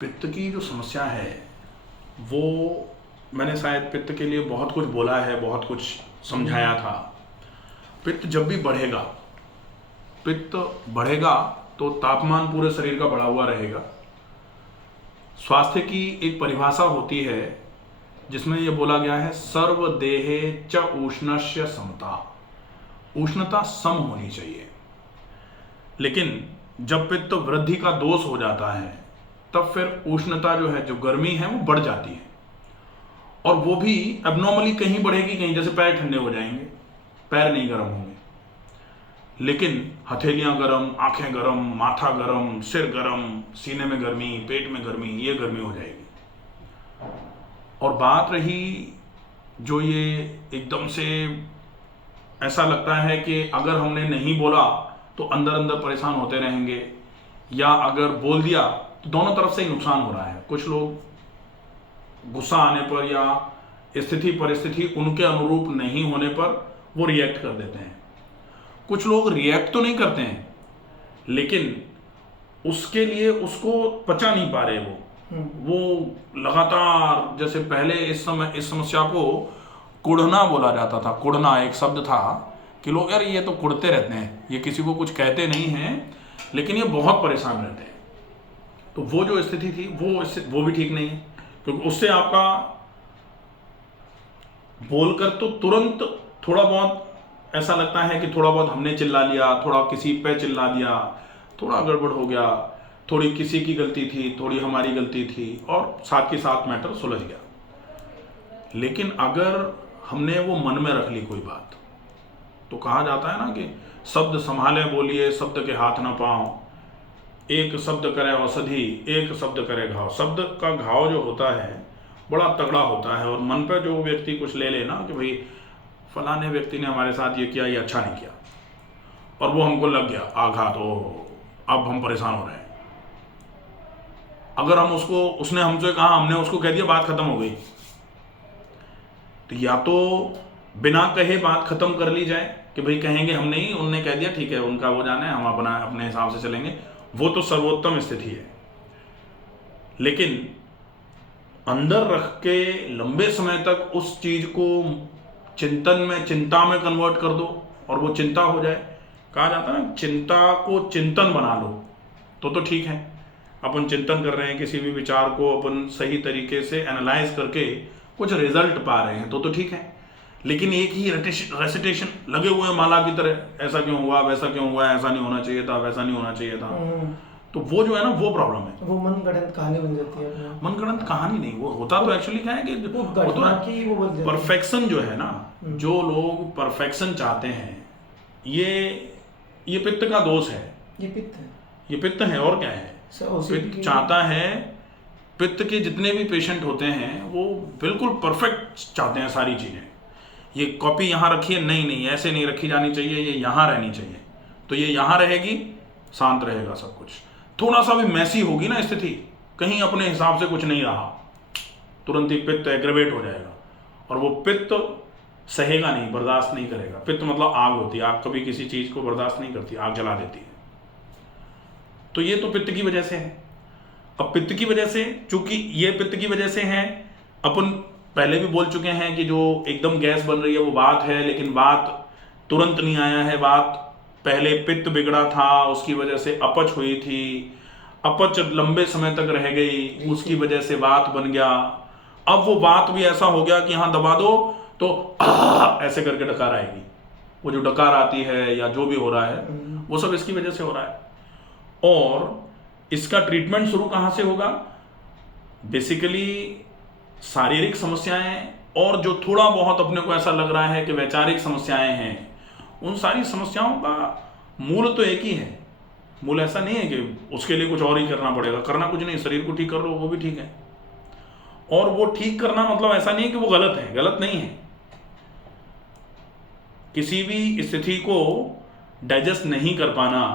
पित्त की जो समस्या है वो मैंने शायद पित्त के लिए बहुत कुछ बोला है, बहुत कुछ समझाया था। पित्त जब भी बढ़ेगा, पित्त बढ़ेगा तो तापमान पूरे शरीर का बढ़ा हुआ रहेगा। स्वास्थ्य की एक परिभाषा होती है जिसमें यह बोला गया है, सर्वदेहे च उष्णस्य समता। उष्णता सम होनी चाहिए। लेकिन जब पित्त वृद्धि का दोष हो जाता है तब फिर उष्णता जो है, जो गर्मी है, वो बढ़ जाती है। और वो भी एबनॉर्मली कहीं बढ़ेगी, कहीं जैसे पैर ठंडे हो जाएंगे, पैर नहीं गर्म होंगे, लेकिन हथेलियां गर्म, आंखें गर्म, माथा गर्म, सिर गर्म, सीने में गर्मी, पेट में गर्मी, ये गर्मी हो जाएगी। और बात रही जो ये एकदम से ऐसा लगता है कि अगर हमने नहीं बोला तो अंदर अंदर परेशान होते रहेंगे, या अगर बोल दिया तो दोनों तरफ से ही नुकसान हो रहा है। कुछ लोग गुस्सा आने पर या स्थिति परिस्थिति उनके अनुरूप नहीं होने पर वो रिएक्ट कर देते हैं। कुछ लोग रिएक्ट तो नहीं करते हैं, लेकिन उसके लिए उसको पचा नहीं पा रहे। वो लगातार, जैसे पहले इस समस्या को कुढ़ना बोला जाता था। कुढ़ना एक शब्द था कि लोग, यार ये तो कुढ़ते रहते हैं, ये किसी को कुछ कहते नहीं हैं, लेकिन ये बहुत परेशान रहते हैं। तो वो जो स्थिति थी वो भी ठीक नहीं है, क्योंकि उससे आपका बोलकर तो तुरंत थोड़ा बहुत ऐसा लगता है कि थोड़ा बहुत हमने चिल्ला लिया, थोड़ा किसी पे चिल्ला दिया, थोड़ा गड़बड़ हो गया, थोड़ी किसी की गलती थी, थोड़ी हमारी गलती थी, और साथ के साथ मैटर सुलझ गया। लेकिन अगर हमने वो मन में रख ली कोई बात, तो कहा जाता है ना कि शब्द संभाले बोलिए, शब्द के हाथ ना पाओ, एक शब्द करे औषधि, एक शब्द करे घाव। शब्द का घाव जो होता है बड़ा तगड़ा होता है, और मन पर जो व्यक्ति कुछ ले लेना कि भाई फलाने व्यक्ति ने हमारे साथ ये किया, ये अच्छा नहीं किया, और वो हमको लग गया आघात, अब हम परेशान हो रहे हैं। अगर हम उसने हमसे कहा, हमने उसको कह दिया, बात खत्म हो गई, तो या तो बिना कहे बात खत्म कर ली जाए कि भाई कहेंगे हम नहीं, उनने कह दिया, ठीक है, उनका वो जाने, हम अपने हिसाब से चलेंगे, वो तो सर्वोत्तम स्थिति है। लेकिन अंदर रख के लंबे समय तक उस चीज को चिंता में कन्वर्ट कर दो और वो चिंता हो जाए। कहा जाता है ना, चिंता को चिंतन बना लो तो ठीक है। अपन चिंतन कर रहे हैं, किसी भी विचार को अपन सही तरीके से एनालाइज करके कुछ रिजल्ट पा रहे हैं तो ठीक है। लेकिन एक ही रेसिटेशन लगे हुए हैं माला की तरह, ऐसा क्यों हुआ, वैसा क्यों हुआ, ऐसा नहीं होना चाहिए था, वैसा नहीं होना चाहिए था, तो वो जो है ना, वो प्रॉब्लम है। वो मनगढ़ंत कहानी बन जाती है। मनगढ़ंत कहानी नहीं, वो होता तो एक्चुअली क्या है कि वो तो परफेक्शन जो है ना, जो लोग परफेक्शन चाहते हैं, ये पित्त का दोष है। ये पित्त है और क्या है। पित्त चाहता है, पित्त के जितने भी पेशेंट होते हैं वो बिल्कुल परफेक्ट चाहते हैं सारी चीजें। ये कॉपी यहाँ रखिए, नहीं ऐसे नहीं रखी जानी चाहिए, ये यहाँ रहनी चाहिए, तो ये यहाँ रहेगी, शांत रहेगा सब कुछ। थोड़ा सा भी मैसी होगी ना स्थिति, कहीं अपने हिसाब से कुछ नहीं रहा, तुरंत ही पित्त एग्रेवेट हो जाएगा, और वो पित्त सहेगा नहीं, बर्दाश्त नहीं करेगा। पित्त मतलब आग होती है, आग कभी किसी चीज को बर्दाश्त नहीं करती, आग जला देती है। तो ये तो पित्त की वजह से है। अब पित्त की वजह से, चूंकि ये पित्त की वजह से है, अपन पहले भी बोल चुके हैं कि जो एकदम गैस बन रही है वो बात है, लेकिन बात तुरंत नहीं आया है। बात पहले पित्त बिगड़ा था, उसकी वजह से अपच हुई थी, अपच लंबे समय तक रह गई, उसकी वजह से बात बन गया। अब वो बात भी ऐसा हो गया कि हाँ दबा दो तो ऐसे करके डकार आएगी। वो जो डकार आती है या जो भी हो रहा है वो सब इसकी वजह से हो रहा है। और इसका ट्रीटमेंट शुरू कहां से होगा? बेसिकली शारीरिक समस्याएं, और जो थोड़ा बहुत अपने को ऐसा लग रहा है कि वैचारिक समस्याएं हैं, उन सारी समस्याओं का मूल तो एक ही है। मूल ऐसा नहीं है कि उसके लिए कुछ और ही करना पड़ेगा, करना कुछ नहीं, शरीर को ठीक कर लो वो भी ठीक है। और वो ठीक करना मतलब ऐसा नहीं है कि वो गलत है, गलत नहीं है। किसी भी स्थिति को डाइजेस्ट नहीं कर पाना,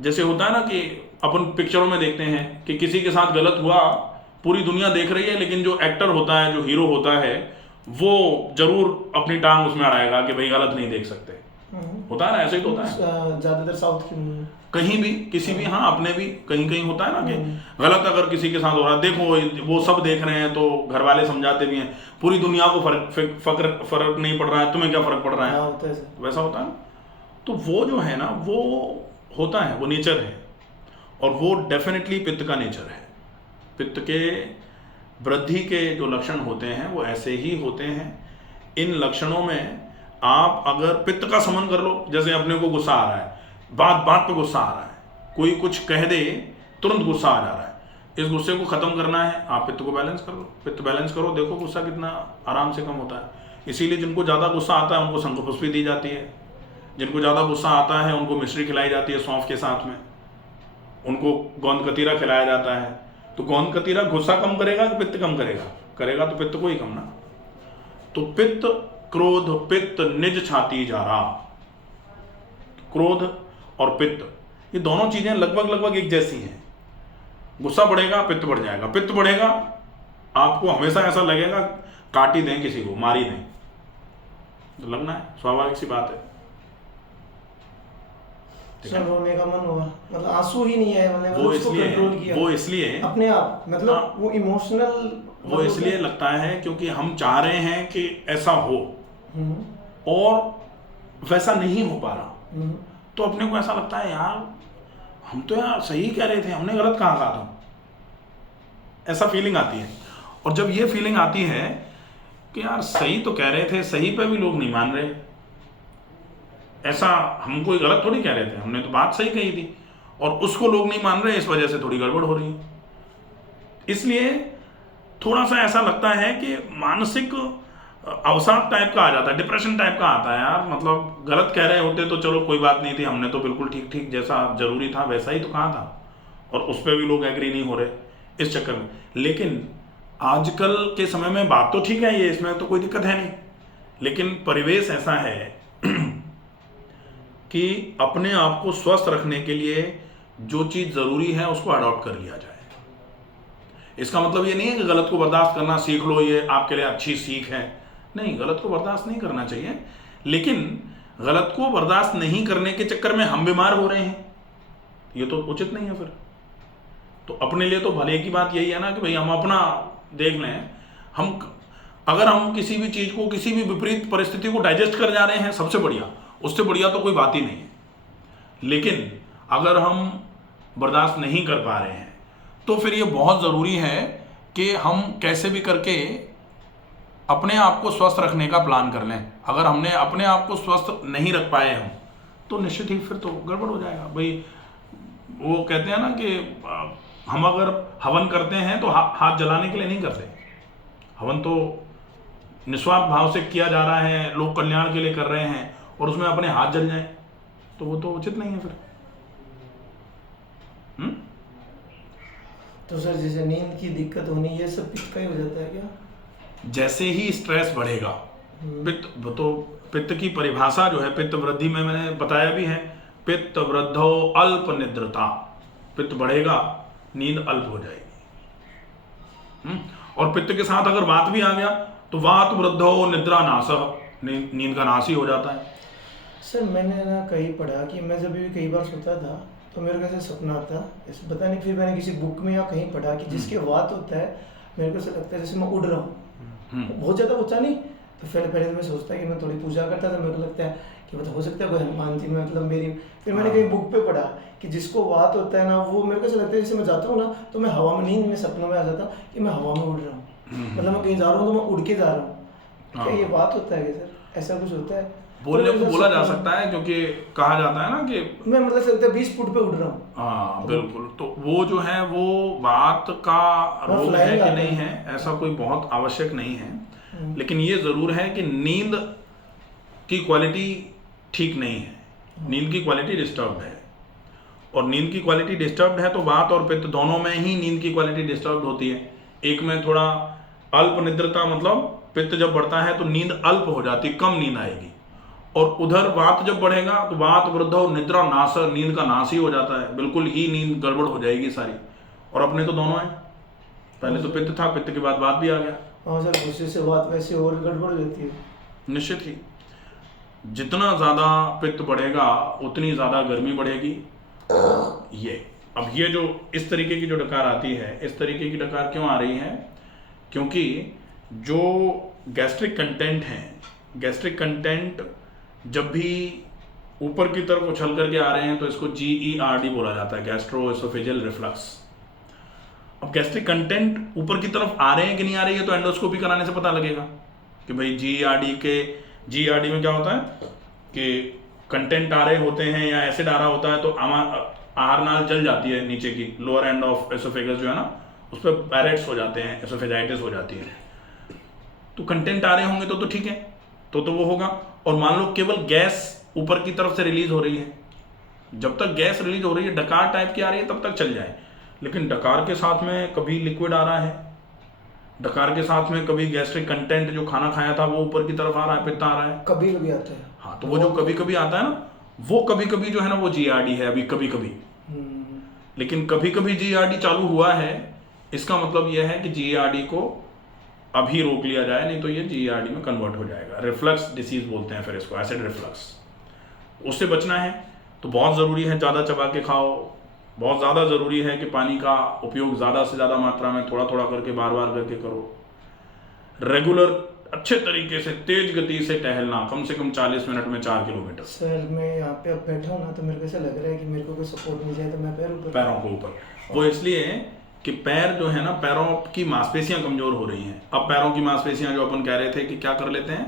जैसे होता है ना कि अपन पिक्चरों में देखते हैं कि किसी के साथ गलत हुआ, पूरी दुनिया देख रही है, लेकिन जो एक्टर होता है, जो हीरो होता है, वो जरूर अपनी टांग उसमें अड़ाएगा कि भाई गलत नहीं देख सकते। होता है ना, ऐसे ही तो होता है ज्यादातर साउथ की मूवी, कहीं भी किसी भी, हाँ अपने भी कहीं कहीं होता है ना कि गलत अगर किसी के साथ हो रहा है, देखो वो सब देख रहे हैं तो घर वाले समझाते भी हैं, पूरी दुनिया को फर्क नहीं पड़ रहा है, तुम्हें क्या फर्क पड़ रहा है, होता है वैसा होता है ना। तो वो जो है ना वो होता है, वो नेचर है, और वो डेफिनेटली पित्त का नेचर है। पित्त के वृद्धि के जो लक्षण होते हैं वो ऐसे ही होते हैं। इन लक्षणों में आप अगर पित्त का समन कर लो, जैसे अपने को गुस्सा आ रहा है, बात बात पे गुस्सा आ रहा है, कोई कुछ कह दे तुरंत गुस्सा आ जा रहा है, इस गुस्से को खत्म करना है, आप पित्त को बैलेंस कर लो, पित्त बैलेंस करो, देखो गुस्सा कितना आराम से कम होता है। इसीलिए जिनको ज़्यादा गुस्सा आता है उनको शंखपुष्पी दी जाती है, जिनको ज़्यादा गुस्सा आता है उनको मिश्री खिलाई जाती है सौंफ के साथ में, उनको गोंद कतीरा खिलाया जाता है। तो गोंद कतीरा गुस्सा कम करेगा कि पित्त कम करेगा? करेगा तो पित्त को ही कम ना। तो पित्त क्रोध पित्त निज छाती जा रहा, क्रोध और पित्त ये दोनों चीजें लगभग एक जैसी हैं। गुस्सा बढ़ेगा पित्त बढ़ जाएगा, पित्त बढ़ेगा आपको हमेशा ऐसा लगेगा काट ही दें किसी को, मार ही दें, तो लगना है, स्वाभाविक सी बात है। सर रोने का मन हुआ, मतलब आंसू ही नहीं है, मतलब वो इसलिए अपने आप, मतलब वो इमोशनल, वो इसलिए लगता है क्योंकि हम चाह रहे हैं कि ऐसा हो और वैसा नहीं हो पा रहा, तो अपने को ऐसा लगता है यार हम तो यार सही कह रहे थे, हमने गलत कहा था, ऐसा फीलिंग आती है। और जब ये फीलिंग आती है कि यार सही तो कह रहे थे, सही पे भी लोग नहीं मान रहे, ऐसा हम कोई गलत थोड़ी कह रहे थे, हमने तो बात सही कही थी और उसको लोग नहीं मान रहे, इस वजह से थोड़ी गड़बड़ हो रही है। इसलिए थोड़ा सा ऐसा लगता है कि मानसिक अवसाद टाइप का आ जाता है, डिप्रेशन टाइप का आता है यार, मतलब गलत कह रहे होते तो चलो कोई बात नहीं थी, हमने तो बिल्कुल ठीक जैसा जरूरी था वैसा ही तो कहा था, और उस पर भी लोग एग्री नहीं हो रहे इस चक्कर में। लेकिन आजकल के समय में बात तो ठीक है, ये इसमें तो कोई दिक्कत है नहीं, लेकिन परिवेश ऐसा है कि अपने आप को स्वस्थ रखने के लिए जो चीज़ ज़रूरी है उसको अडॉप्ट कर लिया जाए। इसका मतलब ये नहीं है कि गलत को बर्दाश्त करना सीख लो, ये आपके लिए अच्छी सीख है, नहीं, गलत को बर्दाश्त नहीं करना चाहिए, लेकिन गलत को बर्दाश्त नहीं करने के चक्कर में हम बीमार हो रहे हैं, ये तो उचित नहीं है फिर। तो अपने लिए तो भले की बात यही है ना कि भाई हम अपना देख लें, हम अगर हम किसी भी चीज़ को, किसी भी विपरीत परिस्थिति को डाइजेस्ट कर जा रहे हैं, सबसे बढ़िया, उससे बढ़िया तो कोई बात ही नहीं है। लेकिन अगर हम बर्दाश्त नहीं कर पा रहे हैं तो फिर ये बहुत ज़रूरी है कि हम कैसे भी करके अपने आप को स्वस्थ रखने का प्लान कर लें। अगर हमने अपने आप को स्वस्थ नहीं रख पाए हम, तो निश्चित ही फिर तो गड़बड़ हो जाएगा। भाई वो कहते हैं ना कि हम अगर हवन करते हैं तो हाथ जलाने के लिए नहीं करते, हवन तो निस्वार्थ भाव से किया जा रहा है, लोक कल्याण के लिए कर रहे हैं, और उसमें अपने हाथ जल जाए तो वो तो उचित नहीं है फिर। तो सर जैसे नींद की दिक्कत होनी, ये सब पित्त का ही हो जाता है क्या? जैसे ही स्ट्रेस बढ़ेगा, पित्त तो पित्त की परिभाषा जो है पित्त वृद्धि में मैंने बताया भी है, पित्त वृद्धो अल्प निद्रता, पित्त बढ़ेगा नींद अल्प हो जाएगी। और पित्त के साथ अगर वात भी आ गया तो वात वृद्धो निद्रा नाश, नींद का नाश ही हो जाता है। सर मैंने ना कहीं पढ़ा कि मैं जब भी कई बार सोता था तो मेरे को ऐसे सपना आता, ऐसे पता नहीं, फिर मैंने किसी बुक में या कहीं पढ़ा कि जिसके वात होता है, मेरे को ऐसा लगता है जैसे मैं उड़ रहा हूँ, बहुत ज़्यादा ऊंचा नहीं, तो पहले तो मैं सोचता कि मैं थोड़ी पूजा करता था, मेरे को लगता है कि मतलब हो सकता है कोई हनुमान जी में, मतलब मेरी, फिर मैंने कहीं बुक पे पढ़ा कि जिसको वात होता है ना, वो मेरे को ऐसा लगता है जैसे मैं जाता हूँ ना तो मैं हवा में, नींद में सपनों में आ जाता कि मैं हवा में उड़ रहा हूँ, मतलब मैं कहीं जा रहा हूँ तो मैं उड़ के जा रहा हूँ। क्या ये बात होता है सर, ऐसा कुछ होता है? बोलने को बोला जा सकता है, क्योंकि कहा जाता है ना कि मैं मतलब लगता है 20 फुट पे उड़ रहा हूँ। हाँ बिल्कुल, तो वो जो है वो बात का रोग है कि नहीं है, ऐसा कोई बहुत आवश्यक नहीं है, लेकिन ये जरूर है कि नींद की क्वालिटी ठीक नहीं है, नींद की क्वालिटी डिस्टर्ब्ड है, और नींद की क्वालिटी डिस्टर्ब्ड है तो वात और पित्त दोनों में ही नींद की क्वालिटी डिस्टर्ब्ड होती है। एक में थोड़ा अल्प निद्रता, मतलब पित्त जब बढ़ता है तो नींद अल्प हो जाती, कम नींद आएगी, और उधर वात जब बढ़ेगा तो वात वृद्धो निद्रा नाश, नींद का नाश ही हो जाता है, बिल्कुल ही नींद गड़बड़ हो जाएगी सारी। और अपने तो दोनों है, पहले तो पित्त था, पित्त के बाद वात भी आ गया। हाँ सर, गुस्से से बात वैसे और गड़बड़ हो जाती है। निश्चित ही। जितना ज़्यादा पित्त बढ़ेगा उतनी ज़्यादा गर्मी बढ़ेगी। अब ये जो इस तरीके की जो डकार आती है, इस तरीके की डकार क्यों आ रही है? क्योंकि जो गैस्ट्रिक कंटेंट है, गैस्ट्रिक कंटेंट जब भी ऊपर की तरफ उछल करके आ रहे हैं तो इसको GERD बोला जाता है, गैस्ट्रो एसोफेजियल रिफ्लक्स। अब गैस्ट्रिक कंटेंट ऊपर की तरफ आ रहे हैं कि नहीं आ रही है तो एंडोस्कोपी कराने से पता लगेगा कि भाई GERD में क्या होता है कि कंटेंट आ रहे होते हैं या एसिड आ रहा होता है तो आहार नाल जल जाती है, नीचे की लोअर एंड ऑफ एसोफेगस जो है ना, उस पर पैरेट्स हो जाते हैं, एसोफेजाइटिस हो जाती है। तो कंटेंट आ रहे होंगे तो ठीक है, तो वो होगा। और मान लो केवल गैस ऊपर की तरफ से रिलीज हो रही है, जब तक गैस रिलीज हो रही है, डकार टाइप की आ रही है, तब तक चल जाए। लेकिन डकार के साथ में कभी लिक्विड आ रहा है, डकार के साथ में कभी गैस्ट्रिक कंटेंट जो खाना खाया था वो ऊपर की तरफ आ रहा है, पित्त आ रहा है, कभी कभी आता है। हाँ, तो वो जो कभी कभी आता है ना, वो कभी कभी जो है ना वो GERD है, अभी कभी कभी। लेकिन कभी कभी GERD चालू हुआ है, इसका मतलब यह है कि GERD को अभी रोक लिया जाए, नहीं तो ये GERD में कन्वर्ट हो जाएगा। रिफ्लक्स डिसीज बोलते हैं फिर इसको, एसिड रिफ्लक्स। उससे बचना है तो बहुत ज़रूरी है ज़्यादा चबा के खाओ, बहुत ज़्यादा ज़रूरी है कि पानी का उपयोग ज़्यादा से ज़्यादा मात्रा में थोड़ा थोड़ा करके बार बार करके करो। रेगुलर अच्छे तरीके से तेज गति से टहलना, कम से कम 40 मिनट में 4 किलोमीटर। सर मैं यहाँ पे अब बैठा हूँ ना, तो मेरे को ऐसा लग रहा है कि मेरे को कोई सपोर्ट मिल जाए तो मैं पैरों को ऊपर, वो इसलिए कि पैर जो है ना, पैरों की मांसपेशियां कमजोर हो रही हैं। अब पैरों की मांसपेशियां जो अपन कह रहे थे कि क्या कर लेते हैं,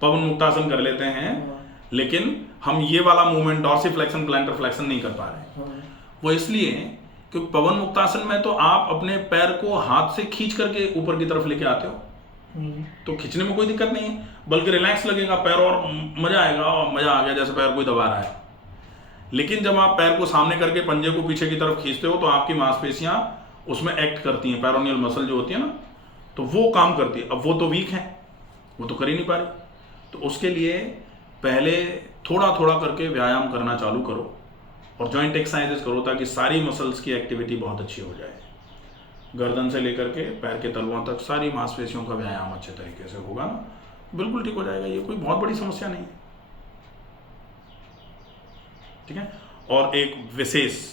पवन मुक्तासन कर लेते हैं, लेकिन हम ये वाला मूवमेंट डॉर्सिफ्लेक्शन प्लैंटर फ्लेक्शन नहीं कर पा रहे। वो इसलिए कि पवन मुक्तासन में तो आप अपने पैर को हाथ से खींच करके ऊपर की तरफ लेके आते हो, तो खींचने में कोई दिक्कत नहीं है, बल्कि रिलैक्स लगेगा पैर और मजा आएगा, और मजा आ गया जैसे पैर कोई दबा रहा है। लेकिन जब आप पैर को सामने करके पंजे को पीछे की तरफ खींचते हो तो आपकी मांसपेशियां उसमें एक्ट करती हैं, पेरोनियल मसल जो होती है ना, तो वो काम करती है। अब वो तो वीक है, वो तो कर ही नहीं पा रही, तो उसके लिए पहले थोड़ा थोड़ा करके व्यायाम करना चालू करो और जॉइंट एक्सरसाइजेस करो, ताकि सारी मसल्स की एक्टिविटी बहुत अच्छी हो जाए। गर्दन से लेकर के पैर के तलवों तक सारी मांसपेशियों का व्यायाम अच्छे तरीके से होगा ना, बिल्कुल ठीक हो जाएगा। ये कोई बहुत बड़ी समस्या नहीं है, ठीक है। और एक विशेष